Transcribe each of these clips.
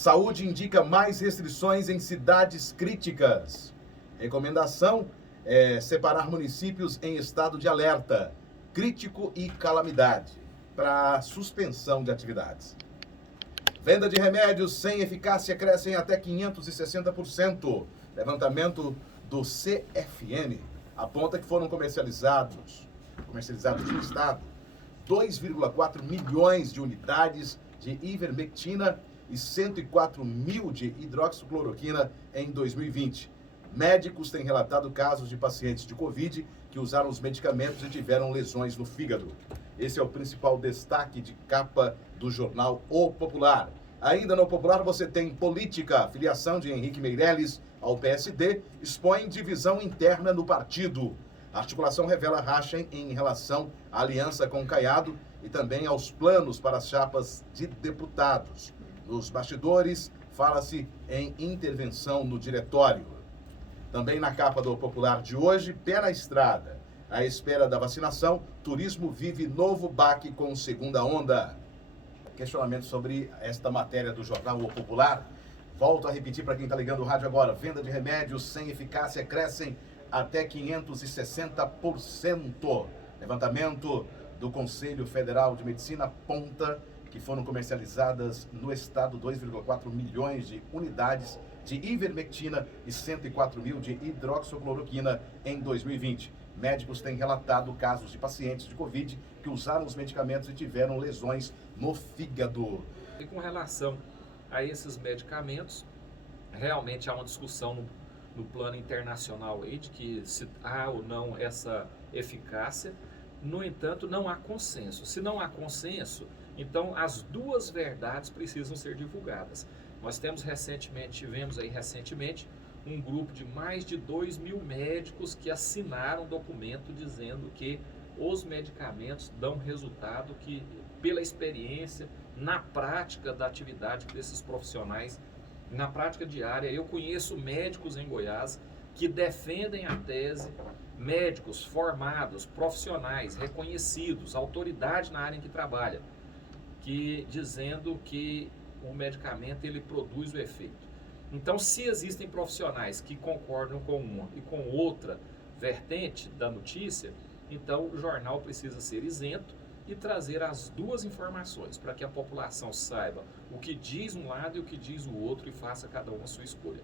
Saúde indica mais restrições em cidades críticas. Recomendação é separar municípios em estado de alerta, crítico e calamidade, para suspensão de atividades. Venda de remédios sem eficácia crescem até 560%. Levantamento do CFM aponta que foram comercializados no estado 2,4 milhões de unidades de ivermectina e 104 mil de hidroxicloroquina em 2020. Médicos têm relatado casos de pacientes de Covid que usaram os medicamentos e tiveram lesões no fígado. Esse é o principal destaque de capa do jornal O Popular. Ainda no Popular você tem política. A filiação de Henrique Meirelles ao PSD expõe divisão interna no partido. A articulação revela racha em relação à aliança com Caiado e também aos planos para as chapas de deputados. Nos bastidores, fala-se em intervenção no diretório. Também na capa do Popular de hoje, pé na estrada. À espera da vacinação, turismo vive novo baque com segunda onda. Questionamento sobre esta matéria do jornal O Popular. Volto a repetir para quem está ligando o rádio agora. Venda de remédios sem eficácia crescem até 560%. Levantamento do Conselho Federal de Medicina aponta que foram comercializadas no estado 2,4 milhões de unidades de ivermectina e 104 mil de hidroxicloroquina em 2020. Médicos têm relatado casos de pacientes de Covid que usaram os medicamentos e tiveram lesões no fígado. E com relação a esses medicamentos, realmente há uma discussão no plano internacional aí de que se há ou não essa eficácia. No entanto, não há consenso. Se não há consenso, então as duas verdades precisam ser divulgadas. Nós tivemos recentemente um grupo de mais de 2 mil médicos que assinaram um documento dizendo que os medicamentos dão resultado que, pela experiência, na prática da atividade desses profissionais, na prática diária, eu conheço médicos em Goiás que defendem a tese, médicos formados, profissionais, reconhecidos, autoridade na área em que trabalha, que dizendo que o medicamento ele produz o efeito. Então, se existem profissionais que concordam com uma e com outra vertente da notícia, então o jornal precisa ser isento e trazer as duas informações para que a população saiba o que diz um lado e o que diz o outro e faça cada um a sua escolha.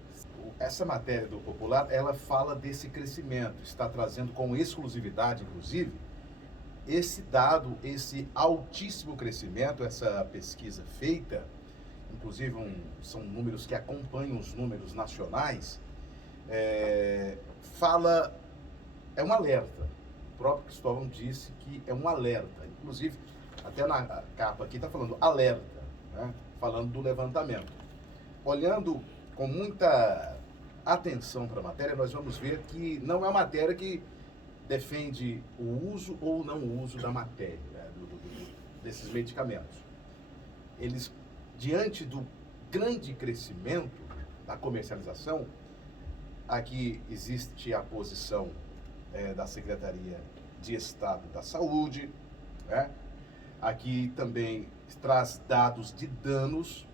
Essa matéria do Popular, ela fala desse crescimento, está trazendo com exclusividade, inclusive, esse dado, esse altíssimo crescimento, essa pesquisa feita, inclusive são números que acompanham os números nacionais, é um alerta. O próprio Cristóvão disse que é um alerta. Inclusive, até na capa aqui está falando alerta, né? Falando do levantamento. Olhando com muita atenção para a matéria, nós vamos ver que não é uma matéria que defende o uso ou não uso da matéria, né? Desses medicamentos. Eles, diante do grande crescimento da comercialização, aqui existe a posição da Secretaria de Estado da Saúde, né? Aqui também traz dados de danos,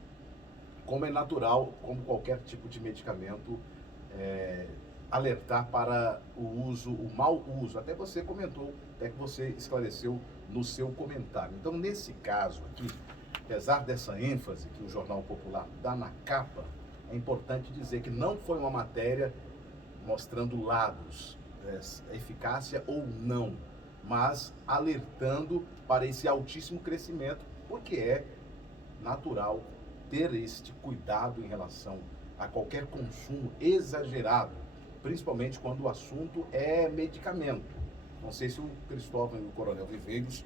como é natural, como qualquer tipo de medicamento, alertar para o uso, o mau uso. Até você comentou, até que você esclareceu no seu comentário. Então, nesse caso aqui, apesar dessa ênfase que o Jornal Popular dá na capa, é importante dizer que não foi uma matéria mostrando lados, eficácia ou não, mas alertando para esse altíssimo crescimento, porque é natural ter este cuidado em relação a qualquer consumo exagerado, principalmente quando o assunto é medicamento. Não sei se o Cristóvão e o Coronel Viveiros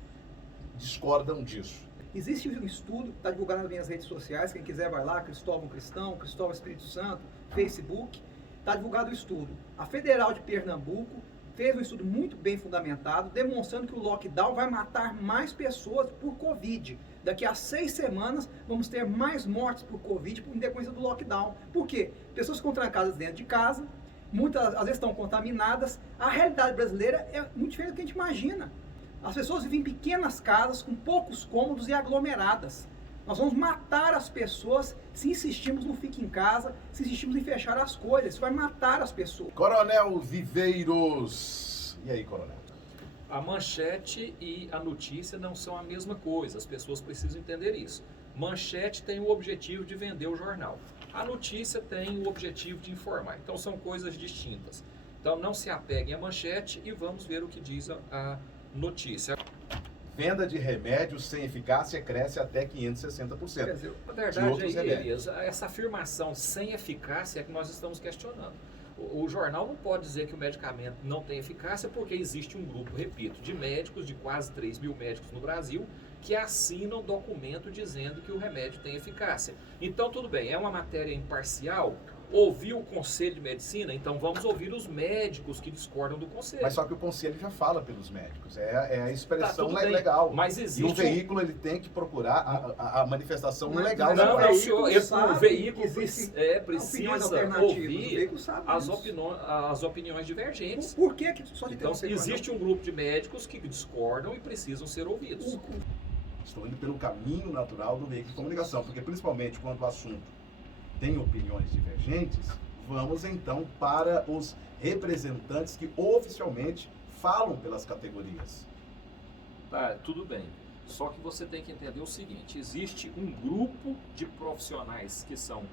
discordam disso. Existe um estudo, está divulgado nas minhas redes sociais, quem quiser vai lá, Cristóvão Cristão, Cristóvão Espírito Santo, Facebook, está divulgado o estudo. A Federal de Pernambuco fez um estudo muito bem fundamentado, demonstrando que o lockdown vai matar mais pessoas por Covid. Daqui a 6 semanas vamos ter mais mortes por Covid em decorrência do lockdown. Por quê? Pessoas ficam trancadas dentro de casa, muitas às vezes estão contaminadas. A realidade brasileira é muito diferente do que a gente imagina. As pessoas vivem em pequenas casas, com poucos cômodos e aglomeradas. Nós vamos matar as pessoas se insistirmos no fique em casa, se insistirmos em fechar as coisas. Isso vai matar as pessoas. Coronel Viveiros. E aí, coronel? A manchete e a notícia não são a mesma coisa, as pessoas precisam entender isso. Manchete tem o objetivo de vender o jornal. A notícia tem o objetivo de informar. Então são coisas distintas. Então não se apeguem à manchete e vamos ver o que diz a notícia. Venda de remédios sem eficácia cresce até 560%. Quer dizer, Na De verdade, outros aí, remédios. Elias, essa afirmação sem eficácia é que nós estamos questionando. O jornal não pode dizer que o medicamento não tem eficácia porque existe um grupo, repito, de médicos, de quase 3 mil médicos no Brasil, que assinam documento dizendo que o remédio tem eficácia. Então, tudo bem, é uma matéria imparcial. Ouviu o Conselho de Medicina? Então vamos ouvir os médicos que discordam do Conselho. Mas só que o conselho já fala pelos médicos. É a expressão tudo bem, legal. mas E o existe veículo ele tem que procurar a manifestação Mas legal. não, da Não, parte. o veículo existe precisa opiniões alternativas. O ouvir veículo sabe disso. as opiniões divergentes. Por que só de Então, ter existe um grupo de médicos que discordam e precisam ser ouvidos. Estou indo pelo caminho natural do veículo de comunicação, porque principalmente quando o assunto tem opiniões divergentes, vamos então para os representantes que oficialmente falam pelas categorias. Tá, tudo bem. Só que você tem que entender o seguinte: existe um grupo de profissionais que são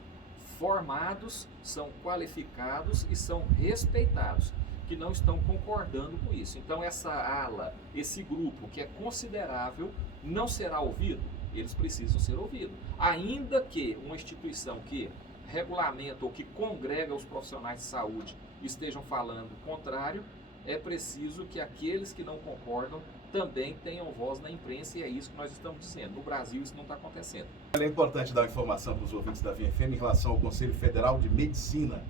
formados, são qualificados e são respeitados, que não estão concordando com isso. Então essa ala, esse grupo que é considerável, não será ouvido? Eles precisam ser ouvidos. Ainda que uma instituição que regulamenta ou que congrega os profissionais de saúde estejam falando o contrário, é preciso que aqueles que não concordam também tenham voz na imprensa, e é isso que nós estamos dizendo. No Brasil isso não está acontecendo. É importante dar uma informação para os ouvintes da VFM em relação ao Conselho Federal de Medicina.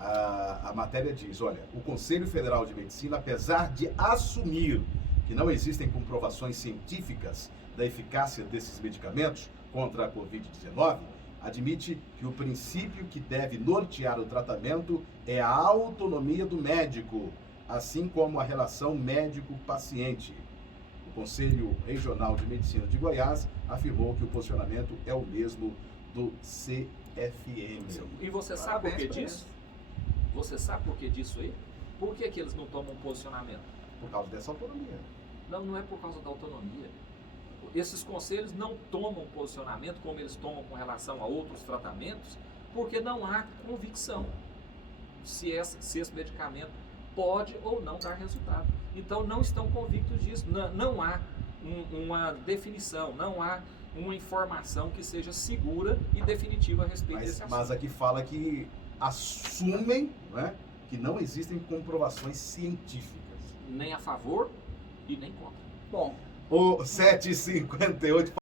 A matéria diz, olha, o Conselho Federal de Medicina, apesar de assumir que não existem comprovações científicas da eficácia desses medicamentos contra a Covid-19, admite que o princípio que deve nortear o tratamento é a autonomia do médico, assim como a relação médico-paciente. O Conselho Regional de Medicina de Goiás afirmou que o posicionamento é o mesmo do CFM. E você sabe por que disso? Você sabe por que disso aí? Por que eles não tomam posicionamento? Por causa dessa autonomia. Não, não é por causa da autonomia. Esses conselhos não tomam posicionamento como eles tomam com relação a outros tratamentos, porque não há convicção se esse medicamento pode ou não dar resultado. Então não estão convictos disso. Não há uma definição, não há uma informação que seja segura e definitiva a respeito desse assunto. Mas aqui fala que assumem, né, que não existem comprovações científicas. Nem a favor e nem contra. Bom, O 7h58